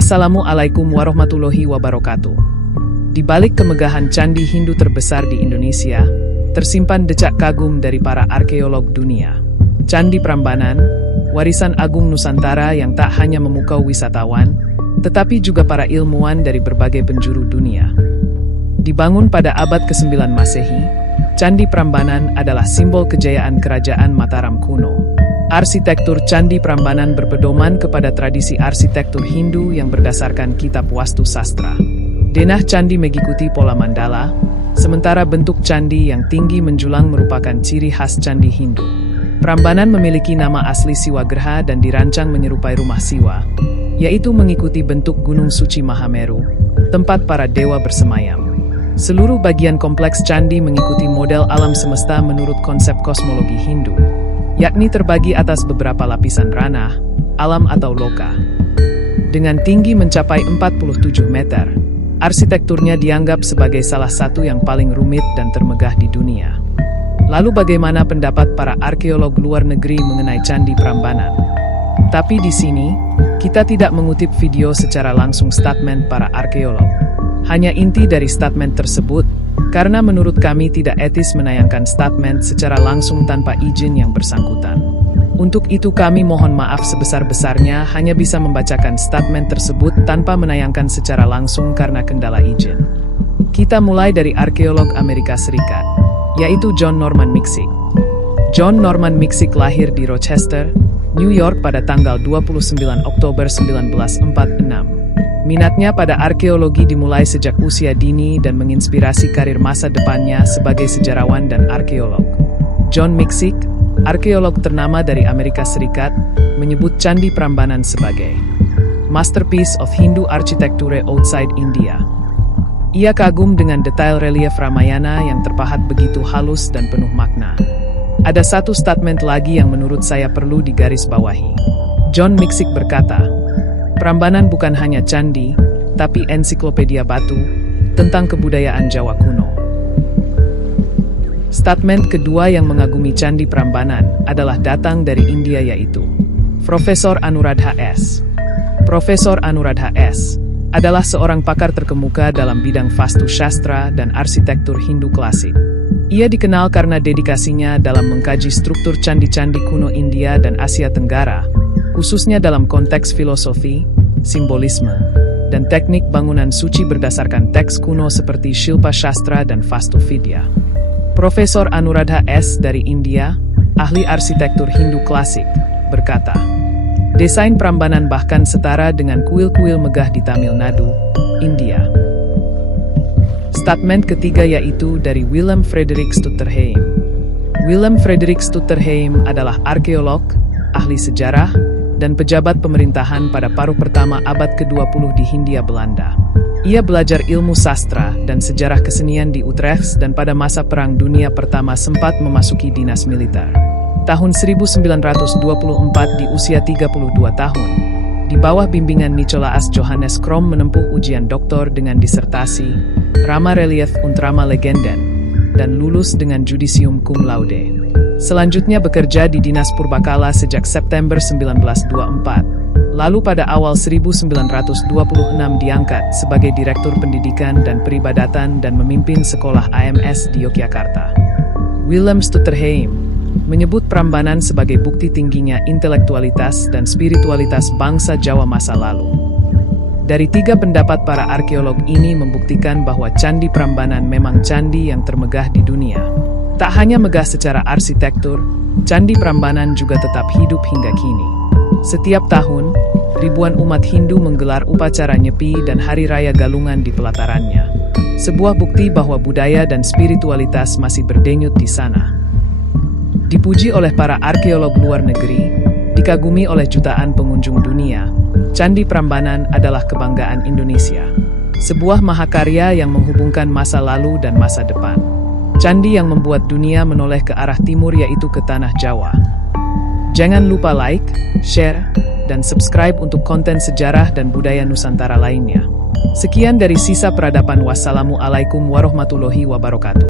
Assalamualaikum warahmatullahi wabarakatuh. Di balik kemegahan candi Hindu terbesar di Indonesia, tersimpan decak kagum dari para arkeolog dunia. Candi Prambanan, warisan agung Nusantara yang tak hanya memukau wisatawan, tetapi juga para ilmuwan dari berbagai penjuru dunia. Dibangun pada abad ke-9 Masehi, Candi Prambanan adalah simbol kejayaan kerajaan Mataram kuno. Arsitektur Candi Prambanan berpedoman kepada tradisi arsitektur Hindu yang berdasarkan kitab Wastu Sastra. Denah candi mengikuti pola mandala, sementara bentuk candi yang tinggi menjulang merupakan ciri khas candi Hindu. Prambanan memiliki nama asli Siwagraha dan dirancang menyerupai rumah Siwa, yaitu mengikuti bentuk Gunung Suci Mahameru, tempat para dewa bersemayam. Seluruh bagian kompleks candi mengikuti model alam semesta menurut konsep kosmologi Hindu, yakni terbagi atas beberapa lapisan ranah, alam atau loka. Dengan tinggi mencapai 47 meter, arsitekturnya dianggap sebagai salah satu yang paling rumit dan termegah di dunia. Lalu bagaimana pendapat para arkeolog luar negeri mengenai Candi Prambanan? Tapi di sini, kita tidak mengutip video secara langsung statement para arkeolog. Hanya inti dari statement tersebut, karena menurut kami tidak etis menayangkan statement secara langsung tanpa izin yang bersangkutan. Untuk itu kami mohon maaf sebesar-besarnya hanya bisa membacakan statement tersebut tanpa menayangkan secara langsung karena kendala izin. Kita mulai dari arkeolog Amerika Serikat, yaitu John Norman Miksik. John Norman Miksik lahir di Rochester, New York pada tanggal 29 Oktober 1946. Minatnya pada arkeologi dimulai sejak usia dini dan menginspirasi karir masa depannya sebagai sejarawan dan arkeolog. John Miksik, arkeolog ternama dari Amerika Serikat, menyebut Candi Prambanan sebagai masterpiece of Hindu architecture outside India. Ia kagum dengan detail relief Ramayana yang terpahat begitu halus dan penuh makna. Ada satu statement lagi yang menurut saya perlu digarisbawahi. John Miksik berkata, Prambanan bukan hanya candi, tapi ensiklopedia batu tentang kebudayaan Jawa kuno. Statement kedua yang mengagumi Candi Prambanan adalah datang dari India, yaitu Profesor Anuradha S. Profesor Anuradha S. adalah seorang pakar terkemuka dalam bidang Vastu Shastra dan arsitektur Hindu klasik. Ia dikenal karena dedikasinya dalam mengkaji struktur candi-candi kuno India dan Asia Tenggara, khususnya dalam konteks filosofi, simbolisme, dan teknik bangunan suci berdasarkan teks kuno seperti Shilpa Shastra dan Vastu Vidya. Profesor Anuradha S. dari India, ahli arsitektur Hindu klasik, berkata, desain Prambanan bahkan setara dengan kuil-kuil megah di Tamil Nadu, India. Statement ketiga yaitu dari Willem Frederik Stutterheim. Willem Frederik Stutterheim adalah arkeolog, ahli sejarah, dan pejabat pemerintahan pada paruh pertama abad ke-20 di Hindia Belanda. Ia belajar ilmu sastra dan sejarah kesenian di Utrecht dan pada masa Perang Dunia Pertama sempat memasuki dinas militer. Tahun 1924 di usia 32 tahun, di bawah bimbingan Nicolaas Johannes Krom menempuh ujian doktor dengan disertasi Rama Relief und Rama Legenden dan lulus dengan judicium cum laude. Selanjutnya bekerja di Dinas Purbakala sejak September 1924. Lalu pada awal 1926 diangkat sebagai Direktur Pendidikan dan Peribadatan dan memimpin sekolah AMS di Yogyakarta. Willem Stutterheim menyebut Prambanan sebagai bukti tingginya intelektualitas dan spiritualitas bangsa Jawa masa lalu. Dari tiga pendapat para arkeolog ini membuktikan bahwa Candi Prambanan memang candi yang termegah di dunia. Tak hanya megah secara arsitektur, Candi Prambanan juga tetap hidup hingga kini. Setiap tahun, ribuan umat Hindu menggelar upacara Nyepi dan Hari Raya Galungan di pelatarannya. Sebuah bukti bahwa budaya dan spiritualitas masih berdenyut di sana. Dipuji oleh para arkeolog luar negeri, dikagumi oleh jutaan pengunjung dunia, Candi Prambanan adalah kebanggaan Indonesia. Sebuah mahakarya yang menghubungkan masa lalu dan masa depan. Candi yang membuat dunia menoleh ke arah timur, yaitu ke Tanah Jawa. Jangan lupa like, share, dan subscribe untuk konten sejarah dan budaya Nusantara lainnya. Sekian dari Sisa Peradaban. Wassalamualaikum warahmatullahi wabarakatuh.